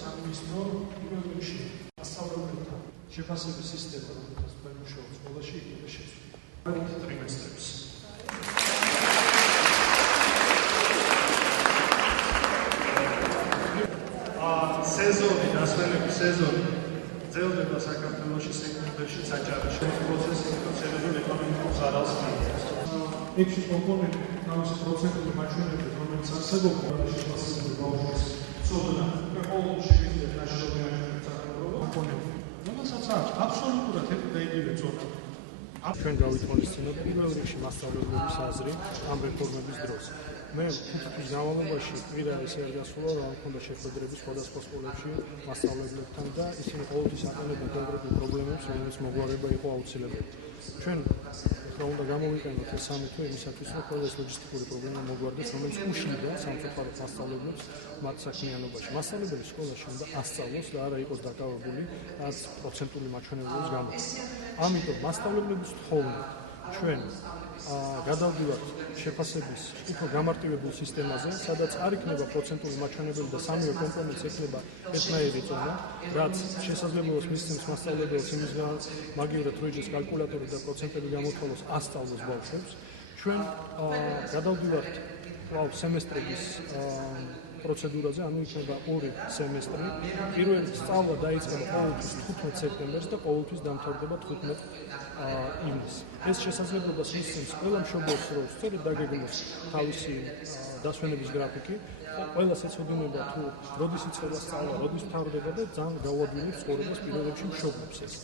სამინისტრო პირველ რიგში მასწავლებელთა შეფასების სისტემა, რომელსაც თქვენ მუშაობთ სკოლაში, იქნება შეცვლილი. ტრიმესტრებს. სეზონი, დასვენების სეზონი ძელდება საქართველოში სექტემბერში საჭაროში პროცესი ცერებულ ეკონომიკურ ზარალს მიიღებს. ექვსი კომპონენტი თავისი პროცენტული მაჩვენებლით, რომელიც არსებობდა შესაძლებელი ბავშვის ცოდნა და ყოველში ვიდრე ნაშრომიანი წარმოება კომპონენტი, რომელსაც აქვს აბსოლუტურად ერთი და იგივე ცოდნა. ჩვენ გავიტყოლისწინოთ პირველ რიგში მასწავლებლების აზრი ამ რეფორმების დროს. მე 5 თვის განმავლობაში პირადი არ გასულა, რომ მქონდა შეხვედრები სხვადასხვა სკოლებში მასწავლებლებთან და ისინი ყოველთვის აყენებდნენ კონკრეტულ პრობლემებს, რომლის მოგვარება იყო აუცილებელი. ჩვენ ახლა უნდა გამოვიყენოთ ეს სამი თვე იმისათვის, რომ ყველა ლოჯისტიკური პრობლემა მოგვარდეს, რომელიც უშლიდა სამწუხაროდ მასწავლებლებს მათ საქმიანობაში. მასწავლებელი სკოლაში უნდა ასწავლოს და არა იყოს დაკავებული რაც პროცენტული მაჩვენებლების გამო. ამიტომ მასწავლებლების თხოვნა ჩვენ გადავდივართ შეფასების უფრო გამარტივებულ სისტემაზე, სადაც არ იქნება პროცენტული მაჩვენებელი და სამივე კომპონენტს ექნება ერთნაირი წონა, რაც შესაძლებლობას მისცემს მასწავლებელს იმისგან მაგივრად როიჯის კალკულატორი და პროცენტები გამოთვალოს ასწავლოს ბავშვებს. ჩვენ გადავდივართ კვლავ სემესტრების პროცედურაზე, ანუ იქნება 2 სემესტრი. პირველი სწავლა დაიწყება ყოველთვის 15 სექტემბერს და ყოველთვის დამთავრდება 15 ივნისს. ეს შესაძლებლობას მისცემს ყველა მშობელს, რომ სწორედ დაგეგმოს თავისი დასვენების გრაფიკი, ყველას ეცოდინება თუ როდის იწყება სწავლა, როდის მთავრდება და ძალიან გაუადვილებს ცხოვრებას პირველ რიგში მშობლებს ეს.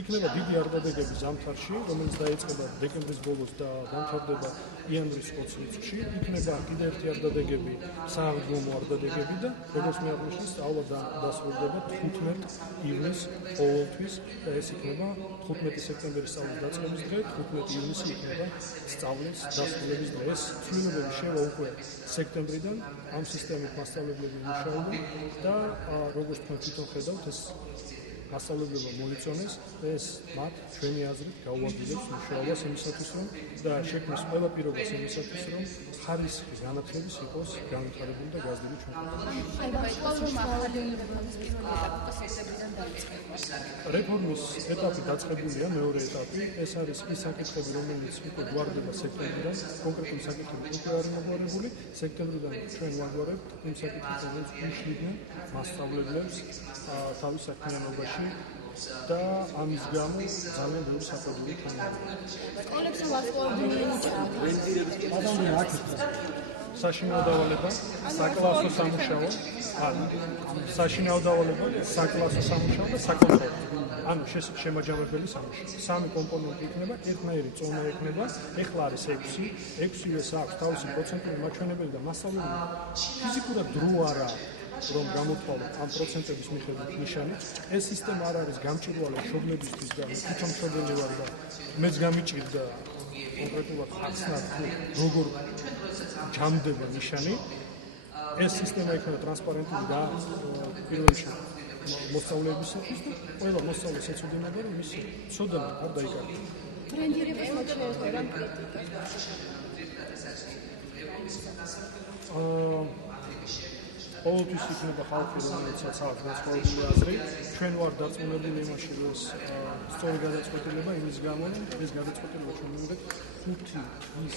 იქნება დიდი არდადეგები ზამთარში, რომელიც დაიწყება დეკემბრის ბოლოს და დამთავრდება იანვრის 20 რიცხვში. იქნება კიდევ ერთი არდადეგები, სააღრმოვო არდადეგები და როგორც მე აღნიშნე, სწავლა დასრულდება 15 ივნისს ყოველთვის და ეს იქნება 15 სექტემბრის სწავლის დაწყების დღე, 15 ივნისი იქნება სწავლის დასრულების დღე. ეს ცვლილებები შევა უკვე სექტემბრიდან ამ სისტემით მასწავლებლები მუშაობენ და როგორც თქვენ თვითონ ხედავთ, ეს მასწავლებლებმა მოიწონეს და ეს მათ ჩვენი აზრით გაუადვილებს მუშაობას იმისათვის, რომ და შექმნეს ყველა პირობას იმისათვის, რომ ხარისხის განათლების იყოს განვითარებული და გაზრდილი ჩვენ რეფორმის ეტაპი დაწყებულია, მეორე ეტაპი. ეს არის ის საკითხები, რომელიც უკვე გვარდება სექტემბრიდან, კონკრეტული საკითხები უკვე არის მოგვარებული. სექტემბრიდან ჩვენ ვაგვარებთ იმ საკითხებს, რომელიც უშლიდნენ მასწავლებლებს თავის საქმიანობაში და ამის გამო ძალიან ბევრი საფუძველი ქონია. სკოლებში ვარსკვლავური საშინაო დავალება, საკლასო სამუშაო, საშინაო დავალება, საკლასო სამუშაო და საკონტროლო. ანუ შემაჯამებელი სამუშაო. სამი კომპონენტი იქნება, ერთნაირი წონა იქნება, ეხლა არის 6, 6-ს აქვს თავისი პროცენტული მაჩვენებელი და მასწავლებელი ფიზიკურად დრო არა რომ გამოთვალოთ ამ პროცენტების მიხედვით ნიშანი. ეს სისტემა არ არის გამჭირვალე მშობლებისთვის და თვითონ მშობელი ვარ და მეც გამიჭირდა კონკრეტულად ხარცნად როგორ ჯამდება ნიშანი. ეს სისტემა იქნება ტრანსპარენტული და პირველში მოსწავლეებისათვის და ყველა მოსწავლეს ეცოდინება, რომ მისი ცოდნა არ დაიკარგოს. ბრენდირების მოჩვენება რამ კრიტიკა. ყოველთვის იქნება ხალხი, რომელსაც აქვს განსხვავებული აზრი. ჩვენ ვარ დარწმუნებული იმაში, რომ ეს სწორი გადაწყვეტილება იმის გამო, ეს გადაწყვეტილება ჩვენ მივიღეთ 5 თვის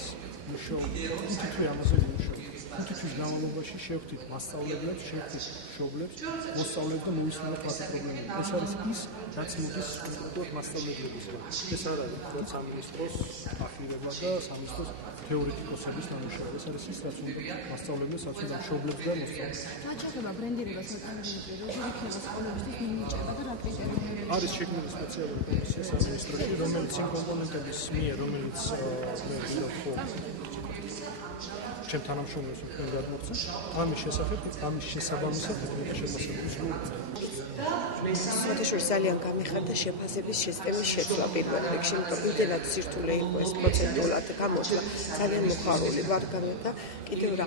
მუშაობა, 5 თვე ამაზე ვიმუშაობთ. 5 თვის განმავლობაში შევხვდით მასწავლებლებს, შევხვდით მშობლებს, მოსწავლეებს და მოვისმინოთ მათი პრობლემები. ეს არის ის, რაც მოდის კონკრეტულად მასწავლებლებისგან. ეს არ არის თქვენ სამინისტროს ახირება და სამინისტროს თეორეტიკოსების ნამუშევარი. ეს არის ის, რაც უნდა მასწავლებლებს, რაც უნდა მშობლებს და მოსწავლეებს. რაც შეეხება ბრენდირებას მოწამებული პირობებში, იქნება სკოლებისთვის მინიჭება და რა კრიტერიუმები არის შექმნილი სპეციალური კომისია სამინისტროში, რომელიც იმ კომპონენტების მიერ, რომელიც მე ვიდოქო ჩემ თანამშრომლებს თქვენ გადმოგცემ, ამის შესახებ, ამის შესაბამისად ეთნიკურ შეფასებებს ვუყურებთ. საერთაშორისო ძალიან გამიხარდა შეფასების სისტემის შეცვლა პირველ რიგში, იმიტომ იმდენად სირთულე იყო ეს პროცენტულად გამოთვლა, ძალიან მოხარული ვარ და კიდევ რა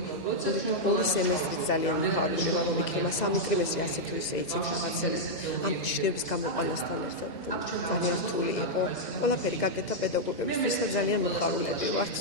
2 სემესტრი ძალიან მოხარული ვარ, რომ იქნება 3 ტრიმესტრი ასე თუ ისე იცით რაღაცები ამ შედების გამოყვანასთან ერთად ძალიან რთული იყო. ყველაფერი გაკეთა პედაგოგებისთვის და ძალიან მოხარულები ვართ.